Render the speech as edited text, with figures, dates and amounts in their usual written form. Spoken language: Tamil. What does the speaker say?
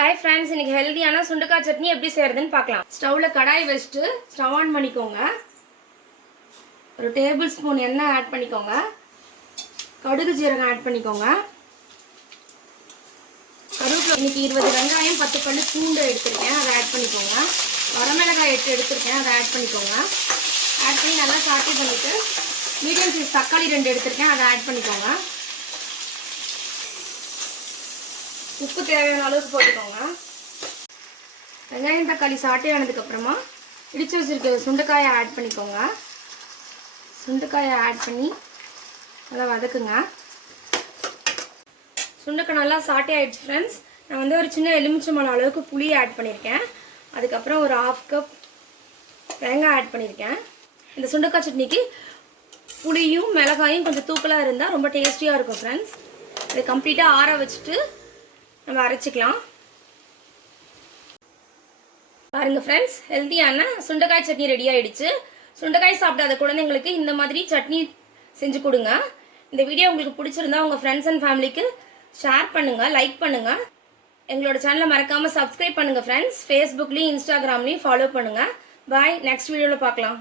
हाय फ्रेंड्स இன்னைக்கு ஹெல்தியான சுண்டக்காய் சட்னி எப்படி செய்யறதுன்னு பார்க்கலாம். ஸ்டவ்ல கடாய் வச்சிட்டு ஸ்டவ் ஆன் பண்ணிக்கோங்க. ஒரு டேபிள் ஸ்பூன் எண்ணெய் ஆட் பண்ணிக்கோங்க. கடுகு ஜீரகம் ஆட் பண்ணிக்கோங்க. கருவேப்பிலை இன்னைக்கு 20 வெங்காயம் 10 பல்லு பூண்டு எடுத்துருக்கேன், அதை ஆட் பண்ணிக்கோங்க. வரமிளகாய் 8 எடுத்துருக்கேன், அதை ஆட் பண்ணிக்கோங்க. ஆட் பண்ணி நல்லா சாட்டே பண்ணிட்டு மீடியம் சைஸ் தக்காளி 2 எடுத்துருக்கேன், அதை ஆட் பண்ணிக்கோங்க. உப்பு தேவையான அளவுக்கு போட்டுக்கோங்க. வெங்காயம் தக்காளி சாட்டே ஆனதுக்கப்புறமா இடிச்சு வச்சிருக்க சுண்டைக்காயை ஆட் பண்ணிக்கோங்க. சுண்டைக்காயை ஆட் பண்ணி நல்லா வதக்குங்க. சுண்டைக்காய் நல்லா சாட்டே ஆகிடுச்சு ஃப்ரெண்ட்ஸ். நான் ஒரு சின்ன எலுமிச்சம்பழம் அளவுக்கு புளி ஆட் பண்ணியிருக்கேன். அதுக்கப்புறம் ஒரு 1/2 கப் தேங்காய் ஆட் பண்ணியிருக்கேன். இந்த சுண்டைக்காய் சட்னிக்கு புளியும் மிளகாயும் கொஞ்சம் தூக்கலாக இருந்தால் ரொம்ப டேஸ்டியாக இருக்கும் ஃப்ரெண்ட்ஸ். இதை கம்ப்ளீட்டாக ஆற வச்சுட்டு நம்ம அரைச்சிக்கலாம். பாருங்க ஃப்ரெண்ட்ஸ், ஹெல்த்தியான சுண்டைக்காய் சட்னி ரெடி ஆயிடுச்சு. சுண்டைக்காய் சாப்பிடாத குழந்தைங்களுக்கு இந்த மாதிரி சட்னி செஞ்சு கொடுங்க. இந்த வீடியோ உங்களுக்கு பிடிச்சிருந்தா உங்கள் ஃப்ரெண்ட்ஸ் அண்ட் ஃபேமிலிக்கு ஷேர் பண்ணுங்க, லைக் பண்ணுங்க. எங்களோட சேனலை மறக்காம சப்ஸ்கிரைப் பண்ணுங்க ஃப்ரெண்ட்ஸ். ஃபேஸ்புக்லையும் இன்ஸ்டாகிராம்லையும் ஃபாலோ பண்ணுங்க. பாய், நெக்ஸ்ட் வீடியோவில் பார்க்கலாம்.